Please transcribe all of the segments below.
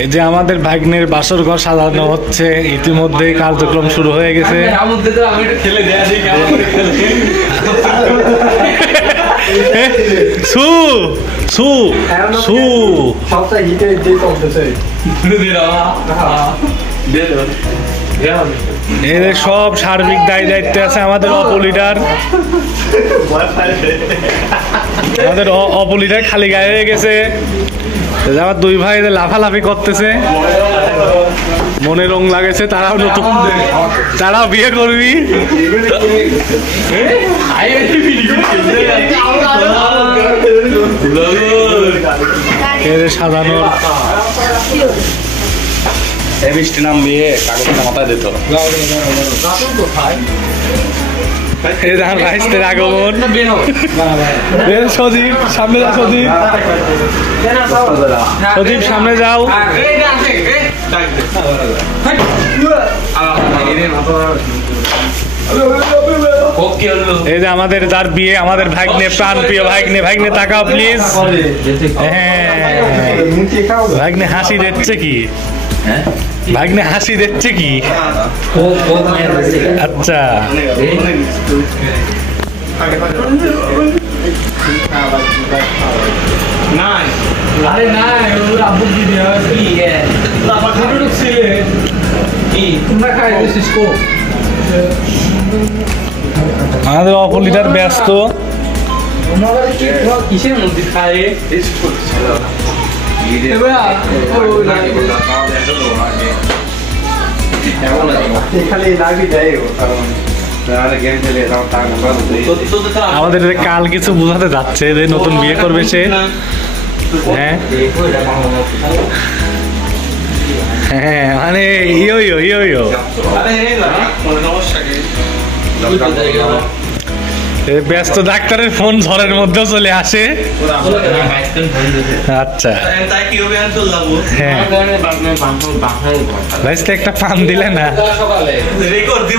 এই যে আমাদের ভাগ্নের বাসর ঘর সাজানো হচ্ছে, ইতিমধ্যে কার্যক্রম শুরু হয়ে গেছে। সু সু সু এদের সব সার্বিক দায় দায়িত্ব আছে আমাদের অপলিডার। আমাদের অপলিডার খালি গায়ে হয়ে গেছে। আমার দুই ভাই লাফালাফি করতেছে, মনে রং লাগেছে। তারাও নতুন, তারাও বিয়ে করবি। সাজানোর মিষ্টি নাম দিয়ে কাগজটা মাথায় দিত। আগমন সজীব, সামনে যা সজীব, সজীব সামনে যাও। এই যে আমাদের যার বিয়ে, আমাদের ভাগ্নে, প্রাণ প্রিয় ভাগ্নে। ভাগ্নে তাকাও প্লিজ। হ্যাঁ, ভাগ্নে হাসি দিচ্ছে কি? ভাগ্নে হাসি দিচ্ছে কি? আচ্ছা, আমাদের অপলিডার ব্যস্ত। কিসের মধ্যে খায় আমাদের কাল কিছু বোঝাতে যাচ্ছে যে নতুন বিয়ে করবে সে। হ্যাঁ হ্যাঁ, মানে ইয়ো ইয়ো ইয়ো ইয়ো ব্যস্ত। ডাক্তারের ফোন ঝড়ের মধ্যেও চলে আসে। আচ্ছা, হ্যাঁ, একটা পান দিলে না,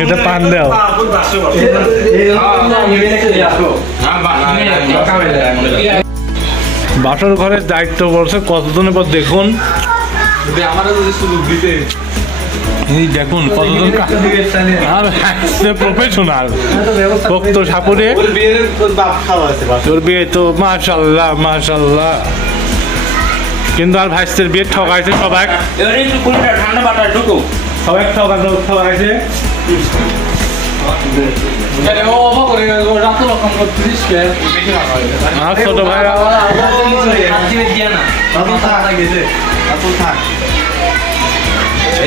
এটা পান দাও। বাসর ঘরের দায়িত্ব বলছে কতজনের পর দেখুন, দেখুন কতজন প্রফেশনাল ভক্ত সাপুরে। তোর বিয়ে তো মাশাল্লাহ মাশাল্লাহ, কিন্তু আর ভাইসের বিয়ে ঠকাইছে সবাই, সবাই ঠকাইছে। ছোট ভাই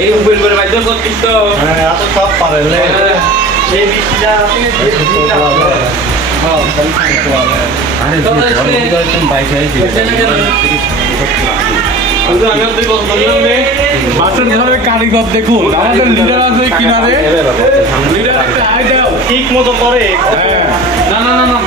এই মোবাইল করে বাধ্য করছিস তো, এত সব পারে এই বৃষ্টিটা বাসন ঘরের কারিগর দেখুন, আমাদের লিডার আছে কিনারে, লিডার একটা হাই দাও ঠিক মতো করে। না না না না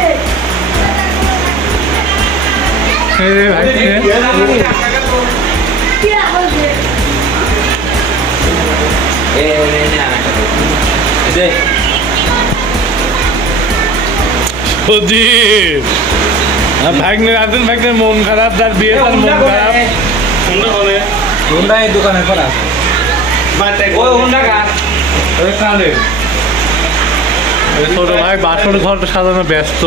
সজীব ভাগ্নের আছেন, ভাগ্নের মন খারাপ, তার বিয়ে তার মন খারাপ। দোকানের পর ছোট ভাই বাসর ঘর সাজানো ব্যস্ত।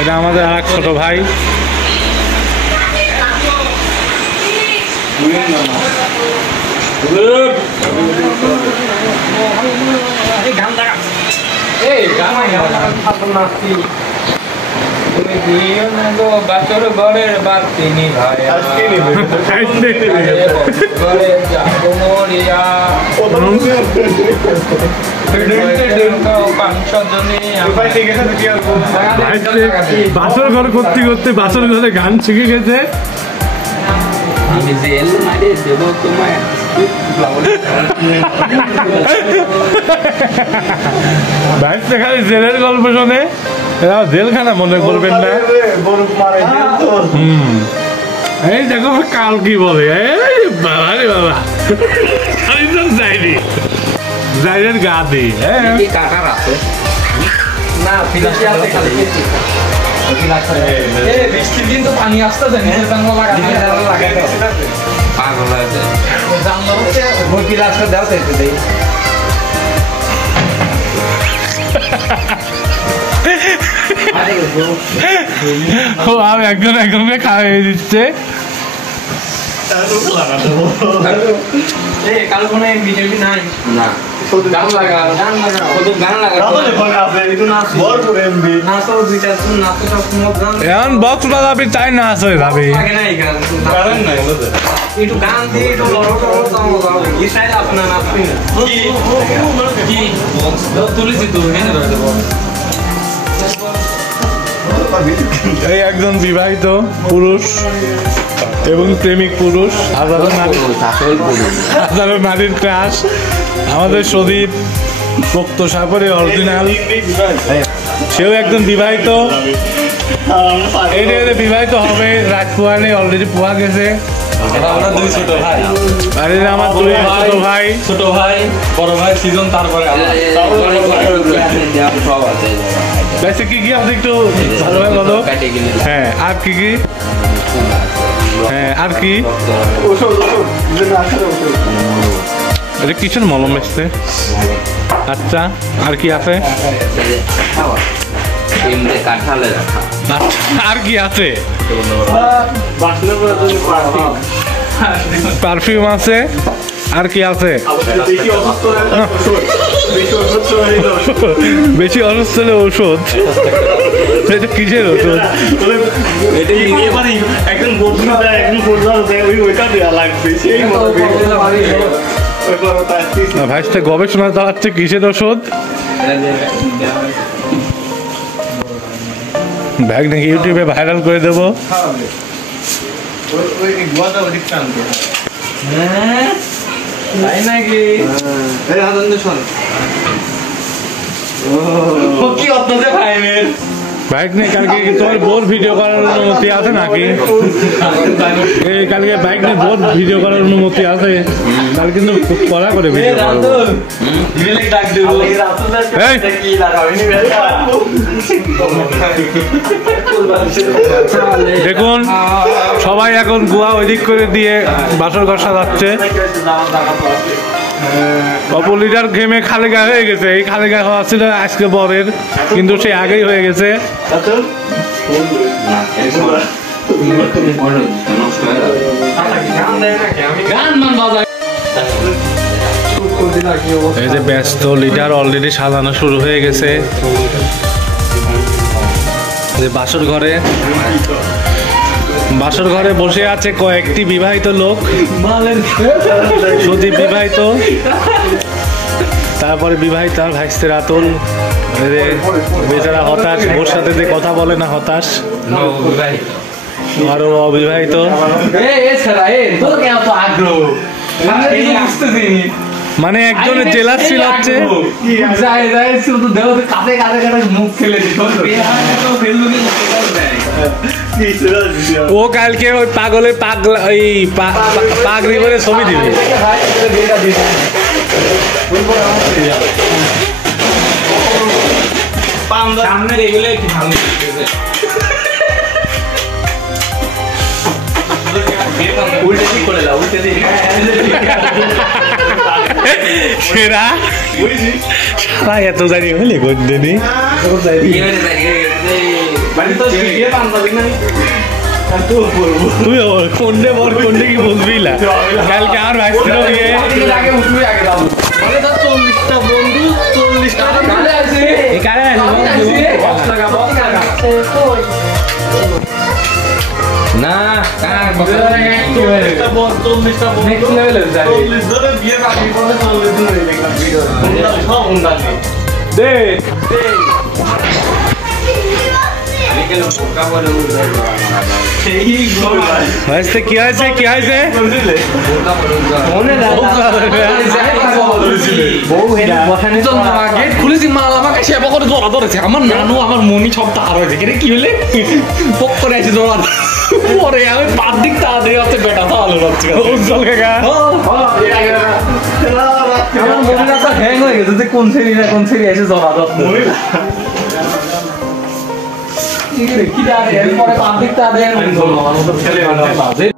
এটা আমাদের আর এক ছোট ভাই। বাচর ঘরের বাতিনি ভাই বাসর ঘর করতে করতে বাসর ঘরে গান শিখে গেছে। আমি জেল মারে দেব তোমায় খালি জেলের গল্প শোনে, এরা জেলখানা মনে করবেন না। এই দেখো কাল কি বলে, বাবা রে বাবা, যাইনি যাইনের গা দিই কাটার আছে না, বৃষ্টির দিন তো পানি আসতে দেয়। পাগল আছে মুরগি রাস্তা দাও তো একটু দেই ও আমি একজনকে খাওয়াই দিচ্ছে। এই কাল কোন বিজেপি নাই না গান লাগা শুধু গান লাগা নাচো দুইটা শুন নাচো সব মত গান এখন বক্স বাজাবি তাই না আছে যাবে লাগে নাই গান একটু গান দিয়ে একটু লড়ো টড়ো তো কি স্টাইল আপনার নাচবি না কি তুলেছি তো এনে ধরে দেবো এই একজন বিবাহিত পুরুষ এবং প্রেমিক পুরুষ হাজারো নারীর ক্রাশ আমাদের সদীপ পোক্ত সাপরে অরিজিনাল সেও একজন বিবাহিত এটা বিবাহিত হবে রাত পোয়ালে অলরেডি পোয়া গেছে আমরা দুই ছোট ভাই আর এটা আমার দুই ছোট ভাই বড় ভাই সিজন তারপরে সব আছে বেশি কি আপনি একটু ভালোভাবে বলো হ্যাঁ আর কি হ্যাঁ আর কি এটা কিসের মলম বেচতে আচ্ছা আর কি আছে কাঁঠালে রাখা আর কি আছে পারফিউম আছে আর কি আছে বেশি অসুস্থ হলে ঔষধ এটা কিসের ওষুধ ভাইসটা গবেষণা চালাচ্ছে কিসের ওষুধ ব্যাগ নাকি ইউটিউবে ভাইরাল করে দেবো তাই নাকি কি অত্যন্ত ভাইমের বাইক নিয়ে কালকে তোমার বোর ভিডিও করার অনুমতি আছে নাকি এই কালকে বাইক নিয়ে বোর ভিডিও করার অনুমতি আছে কাল কিন্তু খুব কড়া করে ভিডিও করবো দেখুন সবাই এখন গুয়া ওইদিক করে দিয়ে বাসর ঘর সাজাচ্ছে অপলিটার ঘেমে খালি গায়ে হয়ে গেছে এই খালি গায়ে হওয়া ছিল আজকে বরের কিন্তু সে আগেই হয়ে গেছে এই যে ব্যস্ত লিটার অলরেডি সাজানো শুরু হয়ে গেছে বাসর ঘরে বসে আছে কয়েকটি বিবাহিত লোক সদীপ বিবাহিত তারপরে বিবাহিত আর ভাইস্তে রাতুল বেচারা হতাশ ওর সাথে যে কথা বলে না হতাশ আরো অবিবাহিত মানে একজনের জেলার ছিল হচ্ছে ও কালকে ওই পাগলের পাগলা ওই পাগড়ি করে ছবি দিবে সামনের এগুলো একটু ভালো উল্টে দিক করে দাও উল্টে দিক সেরা সারা এত জানি হলে গন্ডেনি তুই কোনটা বল কোনটা কি বুঝবি না কালকে আর ভাই না কি হয়েছে কি হয়েছে গেট খুলেছি মাল আমাকে সেবা করে জড়া ধরেছে আমার নানু আমার মনি সব তার হয়েছে কি হলে পক করে আছে জড়া পরে আমি পাঁচ দিক তাড়াতাড়ি হচ্ছে বেটা তাহলে হচ্ছে উজ্জ্বল কাকা আমার মনে তো হ্যাং হয়ে গেছে যে কোন শ্রেণী না কোন শ্রেণী এসে জড়া ধরতে কি রে কি রে পরে পাবলিক তা দেন আমার মতো ছেলে